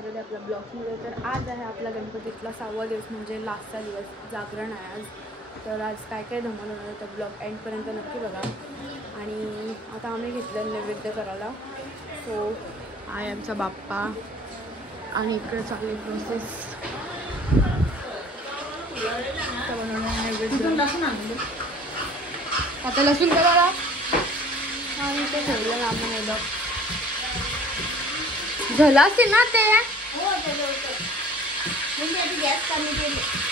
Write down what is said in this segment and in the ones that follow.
स्वागत आहे आपल्या ब्लॉगमध्ये. तर आज आहे आपला गणपतीतला 6वा दिवस, म्हणजे लास्टचा दिवस, जागरण आहे आज. तर आज काय काय धमाल होणार तर ब्लॉग एंडपर्यंत नक्की बघा. आणि आता आम्ही घेतलं नैवेद्य करायला. सो आहे आमचा बाप्पा आणि इकडे चालू प्रोसेस नैवेद्य. आता लसूण करायला आणि ते ठेवलं ना आपण मोदक झाला असेल ना ते.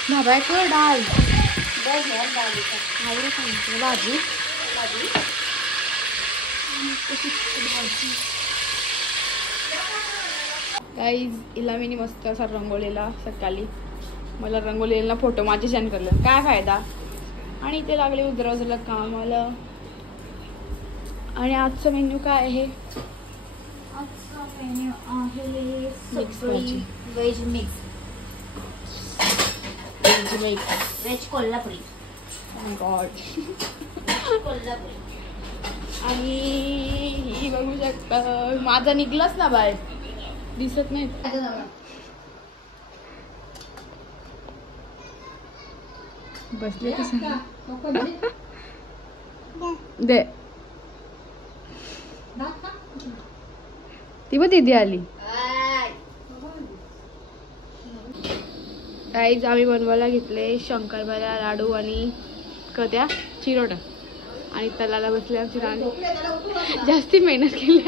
धाबायचं डाळ भाजी गाईज हिला मी मस्त असा रंगवलेला सकाळी. मला रंगवलेला फोटो माझे सेंड करले काय फायदा. आणि इथे लागले उजरा कामाला. आणि आजचा मेन्यू काय आहे? आजचा मेन्यू आहे मिक्स भाजी, veg mix, veg Kolhapuri. God. Kolhapuri. आणि ही बघू शकता माझा निघलाच ना बाहेर, दिसत नाही. बसले दे ती पण दीदी आली. काहीच आम्ही बनवायला घेतले शंकरपाळ्या, लाडू आणि कद्या चिरोट. आणि तलाला बसले आमची राणी. जास्ती मेहनत केली.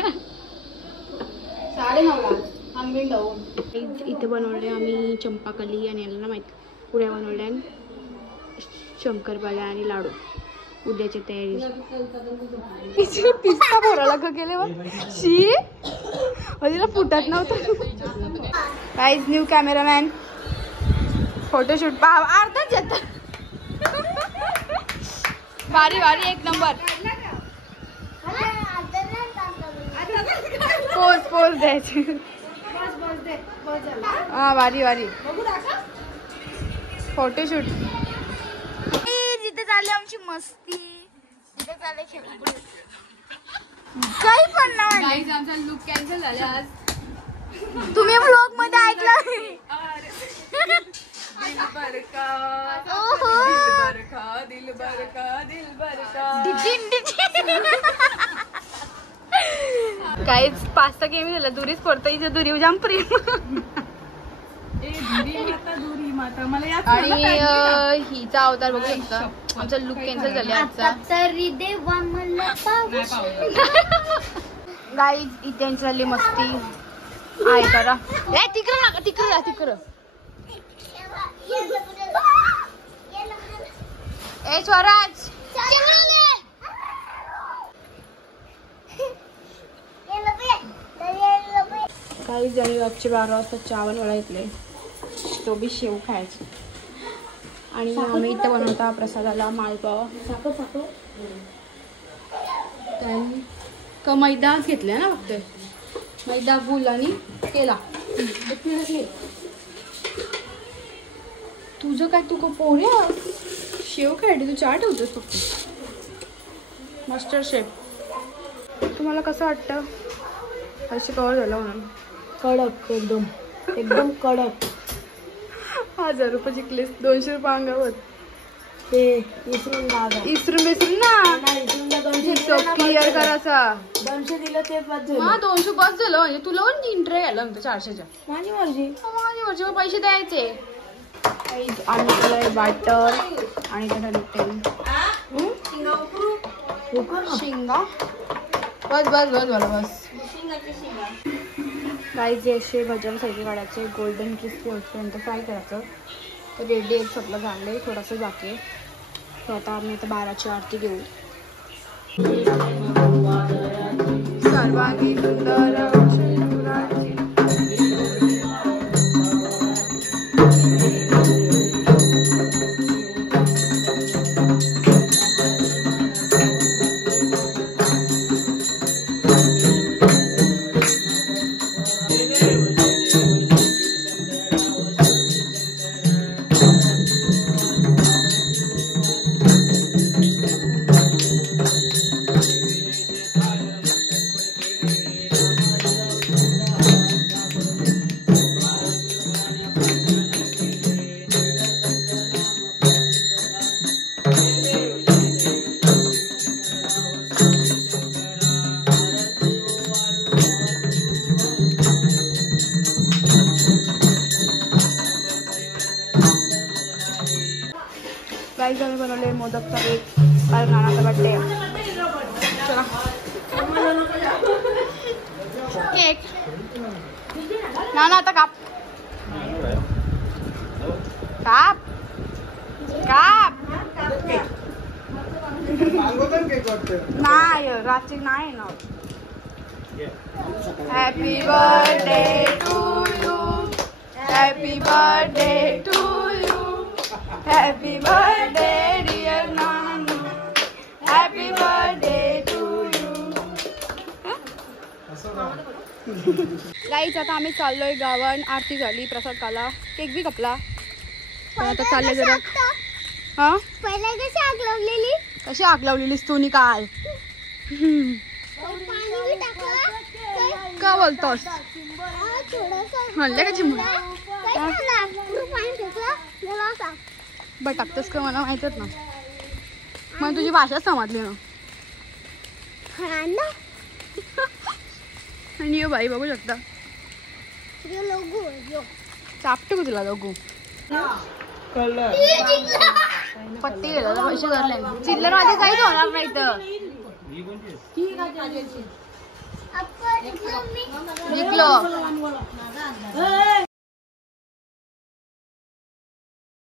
9:30 इथे बनवले आम्ही चंपाकली आणि याला ना माहिती पुऱ्या बनवल्या, शंकरपाळ्या आणि लाडू. उद्याची तयारी. पिस्ता बोराला का केले शी तिला फुटत नव्हतं. काहीच न्यू कॅमेरामॅन फोटोशूट अर्धाच येत. भारी भारी एक नंबर. पोज द्यायची. हा भारी भारी फोटोशूट. जिथे चालली आमची मस्ती, जिथे चालले खेळ काही पण नाही. आमचा लुक कॅन्सल झाले आज. तुम्ही ब्लॉग मध्ये ऐकलं. काहीच पास्ता गेम झाला. दुरीच पडतो इथे. दुरी जाम प्रेम. आणि हिचा अवतार बघू शकता. आमचा लुक कॅन्सल झाले आजचा. गाईज इथे चालली मस्ती आहे करा. तिकडं ए स्वराज. काही जणी रातचे 12 वाजता चहा बनवायला घेतले. तो बी शेव खायचे. आणि आम्ही इथं बनवता प्रसादाला मालपाव. का मैदाच घेतले ना फक्त. मैदा, गुल आणि केला. तुझं काय तू का पोऱ्या शेव खायचे तू चहा ठेवतोस फक्त. Master chef. तुम्हाला कसं वाटतं असे कवर झालं म्हणून? कडक एकदम कडक. 1000 रुपये जिंकलेस. 200 रुपये अंगावर. ते इसरून ना 200 क्लिअर करायचा. 200 दिलं ते बस झालं. हा 200 बस झालं. म्हणजे तुला पण 3 ट्रे घ्यायला नंतर 400च्या. माझी मर्जी. पैसे द्यायचे. आणि त्याला बॅटर आणि त्याला तेल शेंगा. बस काही जे असे भजन साईडे काढायचे. गोल्डन क्रिस्पी होईपर्यंत फ्राय करायचं. तर रेडी एक सगळं झालं. थोडंसं बाकी आहे. तर आता आम्ही आता 12ची आरती घेऊ. सर्वांगी सुंदर मोदकचा केक कारण नानाचा बड्डे चला केक नाना आता काप काप काप नाही रात्री नाही ना happy birthday to you happy birthday to you happy birthday dear Nanu happy birthday to you गाईच आता आम्ही चाललोय गावात आरती झाली प्रसाद खाला केक बी कपला पण आता चालले जरा हा पहिला कशी आग लावलेली कशी आग लावलेलीस तू नी काल पाणी टाकलं का बोलतोस म्हणलं का चिमून पाणी टाकलं बट टाकतोस का मला माहितच ना मग तुझी भाषाच समजली ना आणि यो बाई बघू शकता चापटे का तुला लोगू पत्ती गेला पैसे धरले चिल्लर मध्ये काहीच होणार नाही तर जिंकलो